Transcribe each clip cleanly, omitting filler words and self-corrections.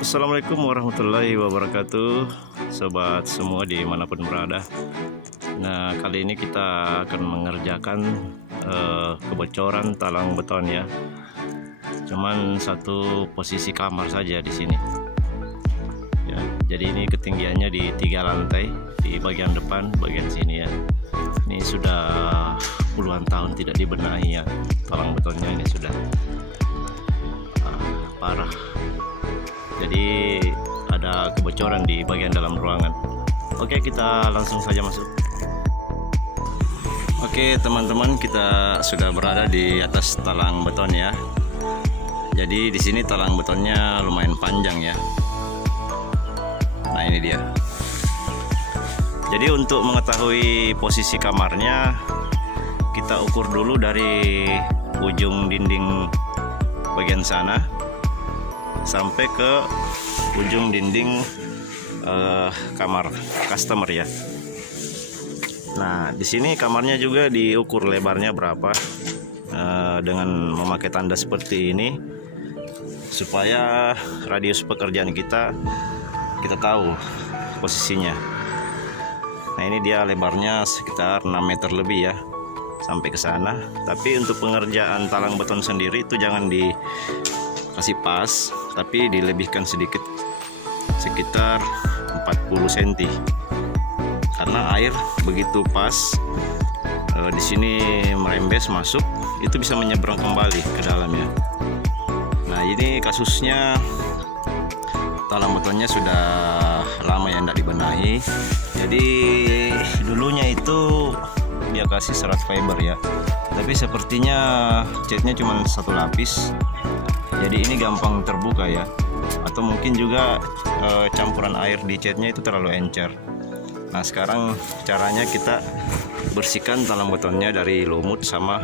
Assalamualaikum warahmatullahi wabarakatuh, sobat semua dimanapun berada. Nah, kali ini kita akan mengerjakan kebocoran talang beton ya. Cuman satu posisi kamar saja di sini. Ya, jadi ini ketinggiannya di 3 lantai di bagian depan, bagian sini ya. Ini sudah puluhan tahun tidak dibenahi ya. Talang betonnya ini sudah parah. Jadi ada kebocoran di bagian dalam ruangan. Oke, kita langsung saja masuk. Oke teman-teman, kita sudah berada di atas talang beton ya. Jadi di sini talang betonnya lumayan panjang ya. Nah, ini dia. Jadi untuk mengetahui posisi kamarnya, kita ukur dulu dari ujung dinding bagian sana sampai ke ujung dinding kamar customer ya. Nah, di sini kamarnya juga diukur lebarnya berapa dengan memakai tanda seperti ini supaya radius pekerjaan kita tahu posisinya. Nah, ini dia lebarnya sekitar 6 meter lebih ya sampai ke sana. Tapi untuk pengerjaan talang beton sendiri itu jangan dikasih pas, tapi dilebihkan sedikit sekitar 40 cm karena air begitu pas di sini merembes masuk, itu bisa menyeberang kembali ke dalamnya. Nah, ini kasusnya talang betonnya sudah lama yang tidak dibenahi. Jadi dulunya itu dia kasih serat fiber ya, tapi sepertinya catnya cuma satu lapis. Jadi ini gampang terbuka ya, atau mungkin juga campuran air di catnya itu terlalu encer. Nah, sekarang caranya kita bersihkan talang betonnya dari lumut sama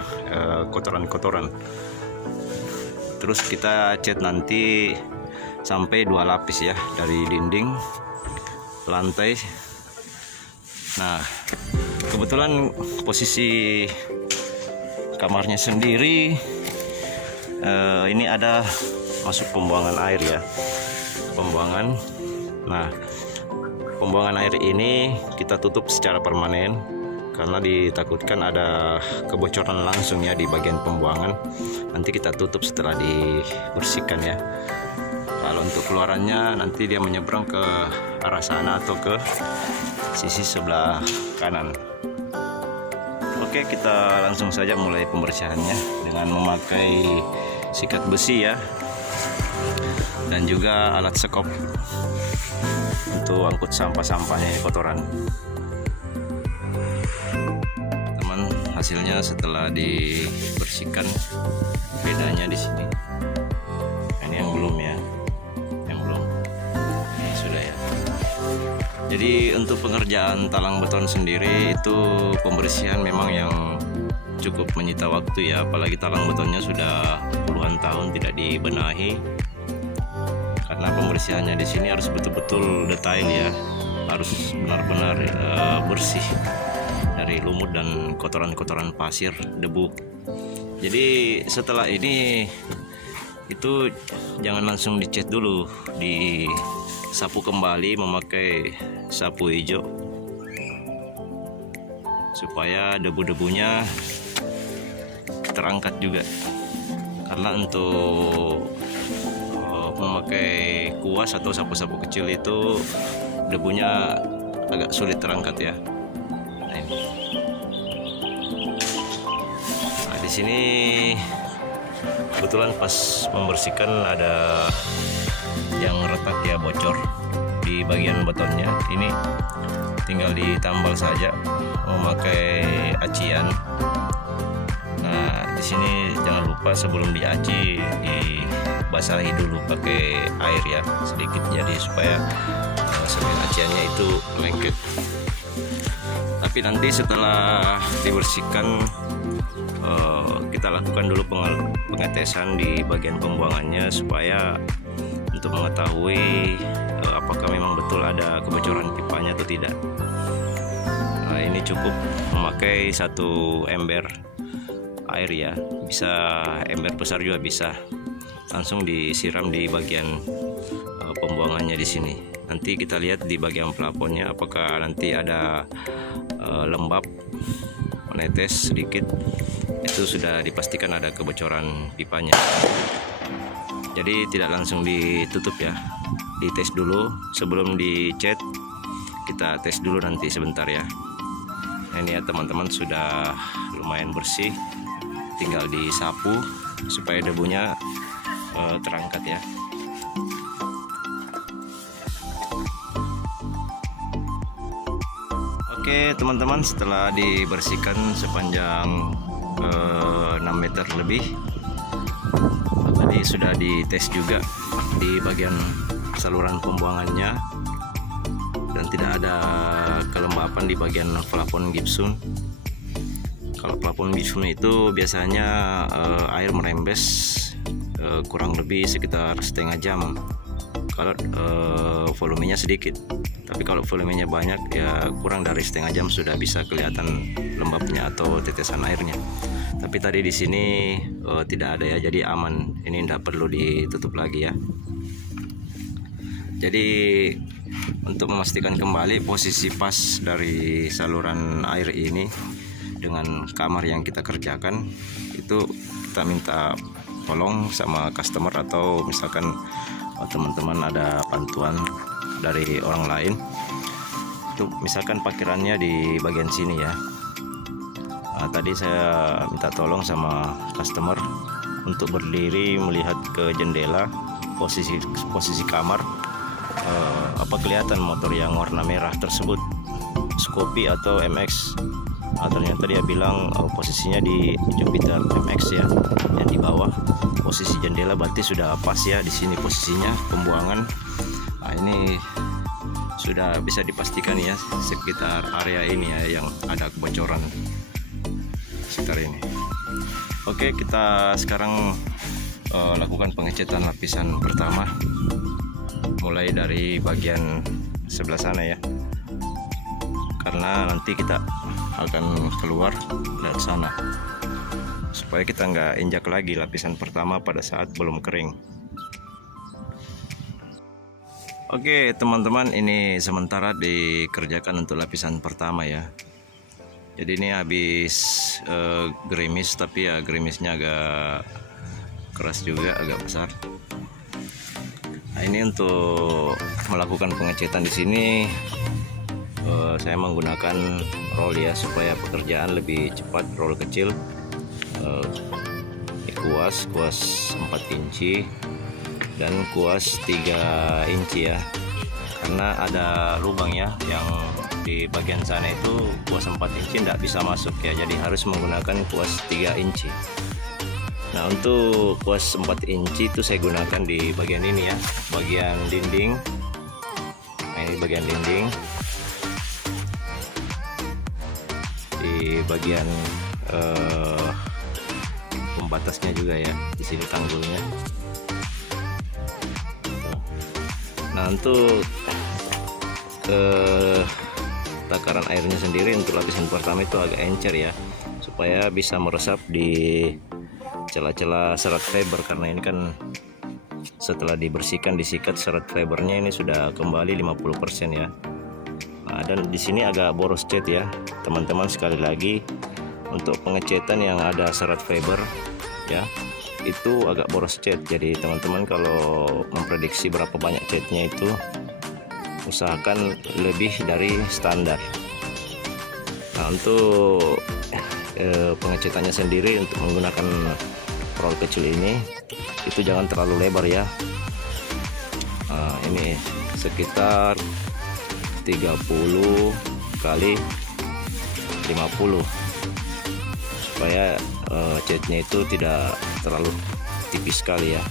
kotoran-kotoran. Terus kita cat nanti sampai 2 lapis ya, dari dinding, lantai. Nah, kebetulan posisi kamarnya sendiri ini ada masuk pembuangan air ya, pembuangan. Nah, pembuangan air ini kita tutup secara permanen karena ditakutkan ada kebocoran langsung ya di bagian pembuangan. Nanti kita tutup setelah dibersihkan ya. Kalau untuk keluarannya nanti dia menyeberang ke arah sana atau ke sisi sebelah kanan. Oke, kita langsung saja mulai pembersihannya dengan memakai sikat besi ya, dan juga alat sekop untuk angkut sampah-sampahnya, kotoran. Teman, hasilnya setelah dibersihkan bedanya di sini. Ini yang belum ya, yang belum. Ini sudah ya. Jadi untuk pengerjaan talang beton sendiri itu pembersihan memang yang cukup menyita waktu ya, apalagi talang betonnya sudah puluhan tahun tidak dibenahi. Karena pembersihannya di sini harus betul-betul detail ya, harus benar-benar bersih dari lumut dan kotoran-kotoran pasir, debu. Jadi setelah ini itu jangan langsung dicat dulu, disapu kembali memakai sapu hijau supaya debu-debunya terangkat juga. Karena untuk memakai kuas atau sapu-sapu kecil itu debunya agak sulit terangkat ya. Nah, di sini kebetulan pas membersihkan ada yang retak ya, bocor di bagian betonnya. Ini tinggal ditambal saja memakai acian. Nah, di sini jangan lupa sebelum diaci dibasahi dulu pakai air ya sedikit, jadi supaya semen aciannya itu lengket. Tapi nanti setelah dibersihkan kita lakukan dulu pengetesan di bagian pembuangannya supaya untuk mengetahui apakah memang betul ada kebocoran pipanya atau tidak. Nah, ini cukup memakai 1 ember air ya, bisa ember besar juga bisa, langsung disiram di bagian pembuangannya di sini. Nanti kita lihat di bagian plafonnya apakah nanti ada lembab menetes sedikit. Itu sudah dipastikan ada kebocoran pipanya. Jadi tidak langsung ditutup ya, dites dulu sebelum dicat. Kita tes dulu nanti sebentar ya. Nah, ini ya teman-teman, sudah lumayan bersih, tinggal disapu supaya debunya terangkat ya. Oke teman-teman, setelah dibersihkan sepanjang 6 meter lebih, tadi sudah dites juga di bagian saluran pembuangannya, dan tidak ada kelembapan di bagian plafon gipsum. Kalau plafon gipsum itu biasanya air merembes kurang lebih sekitar setengah jam kalau volumenya sedikit. Tapi kalau volumenya banyak ya kurang dari setengah jam sudah bisa kelihatan lembabnya atau tetesan airnya. Tapi tadi di sini tidak ada ya, jadi aman. Ini tidak perlu ditutup lagi ya. Jadi untuk memastikan kembali posisi pas dari saluran air ini dengan kamar yang kita kerjakan, itu kita minta tolong sama customer atau misalkan teman-teman ada bantuan dari orang lain. Itu misalkan parkirannya di bagian sini ya. Nah, tadi saya minta tolong sama customer untuk berdiri melihat ke jendela posisi kamar, apa kelihatan motor yang warna merah tersebut, Scoopy atau MX. Ternyata dia bilang posisinya di Jupiter MX ya, yang di bawah. Posisi jendela berarti sudah pas ya di sini posisinya pembuangan. Nah, ini sudah bisa dipastikan ya sekitar area ini ya yang ada kebocoran sekitar ini. Oke, kita sekarang lakukan pengecetan lapisan pertama, mulai dari bagian sebelah sana ya, karena nanti kita akan keluar dari sana supaya kita nggak injak lagi lapisan pertama pada saat belum kering. Oke teman-teman, ini sementara dikerjakan untuk lapisan pertama ya. Jadi ini habis gerimis, tapi ya gerimisnya agak keras juga, agak besar. Nah, ini untuk melakukan pengecetan di sini saya menggunakan roll ya supaya pekerjaan lebih cepat. Roll kecil, kuas 4 inci dan kuas 3 inci ya, karena ada lubang ya yang di bagian sana itu kuas 4 inci tidak bisa masuk ya, jadi harus menggunakan kuas 3 inci. Nah, untuk kuas 4 inci itu saya gunakan di bagian ini ya, bagian dinding. Nah, ini bagian dinding, di bagian pembatasnya juga ya, di sini tanggulnya. Nah, untuk takaran airnya sendiri untuk lapisan pertama itu agak encer ya, supaya bisa meresap di celah-celah serat fiber, karena ini kan setelah dibersihkan disikat serat fibernya ini sudah kembali 50% ya. Nah, dan di sini agak boros cat ya teman-teman. Sekali lagi, untuk pengecetan yang ada serat fiber ya itu agak boros cat. Jadi teman-teman kalau memprediksi berapa banyak catnya itu usahakan lebih dari standar. Nah, untuk pengecatannya sendiri untuk menggunakan roll kecil ini itu jangan terlalu lebar ya. Nah, ini sekitar 30 kali 50 supaya catnya itu tidak terlalu tipis sekali ya.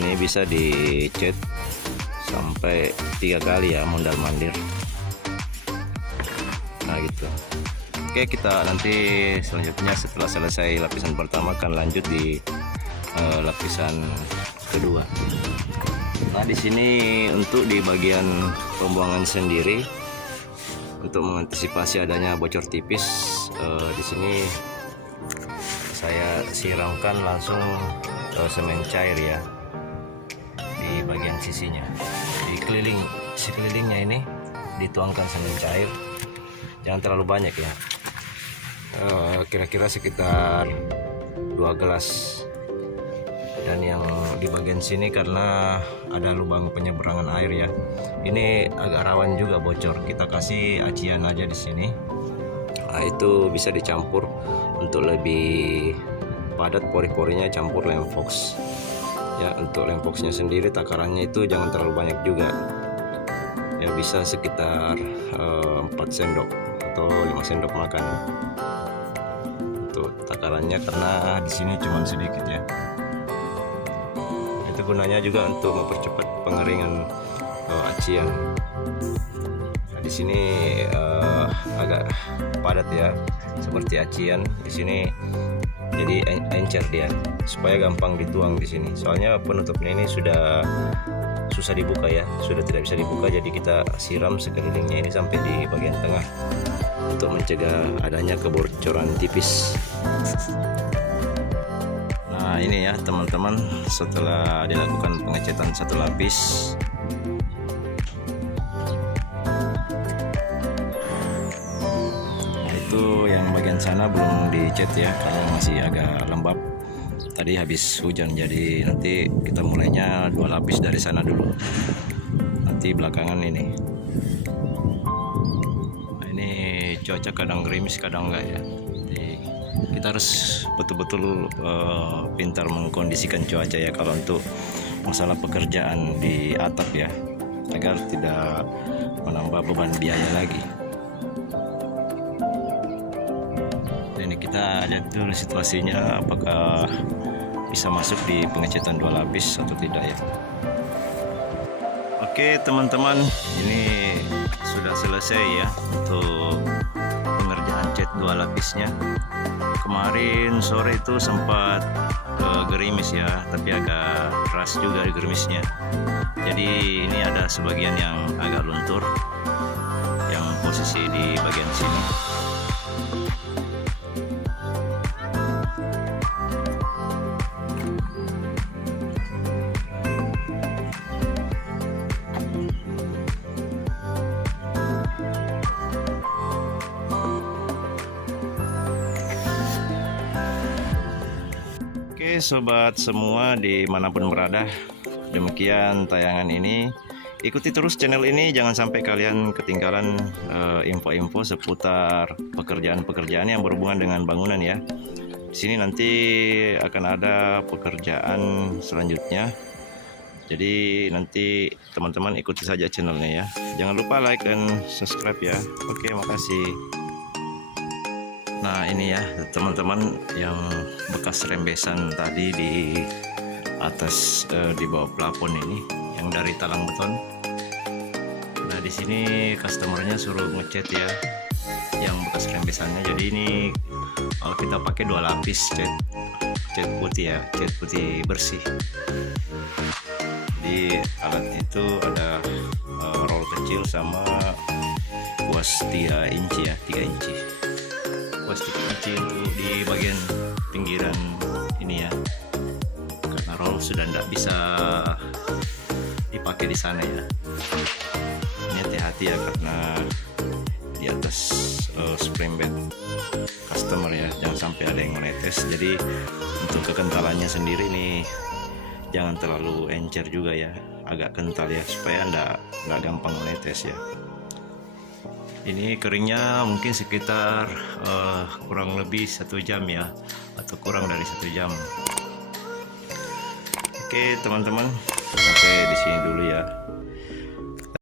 Ini bisa dicat sampai 3 kali ya, mondar mandir. Nah gitu. Oke, kita nanti selanjutnya setelah selesai lapisan pertama akan lanjut di lapisan kedua. Nah, di sini untuk di bagian pembuangan sendiri, untuk mengantisipasi adanya bocor tipis, di sini saya siramkan langsung semen cair ya. di bagian sisinya. Di sekelilingnya ini dituangkan semen cair, jangan terlalu banyak ya, kira-kira sekitar 2 gelas. Dan yang di bagian sini karena ada lubang penyeberangan air ya, ini agak rawan juga bocor. Kita kasih acian aja di sini. Nah, itu bisa dicampur untuk lebih padat pori-porinya, campur lemfox ya. Untuk lemfoxnya sendiri takarannya itu jangan terlalu banyak juga ya, bisa sekitar 4 sendok atau 5 sendok makan untuk takarannya, karena di sini cuma sedikit ya. Itu gunanya juga untuk mempercepat pengeringan acian. Nah, di sini agak padat ya, seperti acian di sini. Jadi encer dia supaya gampang dituang di sini. Soalnya penutupnya ini sudah susah dibuka ya, sudah tidak bisa dibuka. Jadi kita siram sekelilingnya ini sampai di bagian tengah untuk mencegah adanya kebocoran tipis. Nah ini ya teman-teman, setelah dilakukan pengecetan satu lapis, nah itu yang bagian sana belum dicat ya, karena masih agak lembab. Tadi habis hujan, jadi nanti kita mulainya 2 lapis dari sana dulu, nanti belakangan ini. Nah, ini cuaca kadang gerimis kadang enggak ya, jadi kita harus betul-betul pintar mengkondisikan cuaca ya kalau untuk masalah pekerjaan di atap ya, agar tidak menambah beban biaya lagi. Ini kita lihat dulu situasinya, apakah bisa masuk di pengecetan 2 lapis atau tidak ya. Oke teman-teman, ini sudah selesai ya untuk pengerjaan cat 2 lapisnya. Kemarin sore itu sempat gerimis ya, tapi agak keras juga gerimisnya. Jadi ini ada sebagian yang agak luntur, yang posisi di bagian sini. Oke sobat semua dimanapun berada, demikian tayangan ini. Ikuti terus channel ini, jangan sampai kalian ketinggalan info-info seputar pekerjaan-pekerjaan yang berhubungan dengan bangunan ya. Di sini nanti akan ada pekerjaan selanjutnya, jadi nanti teman-teman ikuti saja channelnya ya. Jangan lupa like dan subscribe ya. Oke, makasih. Nah ini ya teman-teman, yang bekas rembesan tadi di atas di bawah plafon ini, yang dari talang beton. Nah di sini customernya suruh ngecat ya, yang bekas rembesannya. Jadi ini kita pakai 2 lapis cat putih ya, cat putih bersih. Di alat itu ada roll kecil sama kuas 3 inci ya, 3 inci. Plastik kecil di bagian pinggiran ini ya, karena roll sudah tidak bisa dipakai di sana ya. Ini hati-hati ya, karena di atas spring bed customer ya, jangan sampai ada yang menetes. Jadi untuk kekentalannya sendiri nih jangan terlalu encer juga ya, agak kental ya, supaya nggak gampang menetes ya. Ini keringnya mungkin sekitar kurang lebih 1 jam ya, atau kurang dari 1 jam. Oke teman-teman, sampai di sini dulu ya.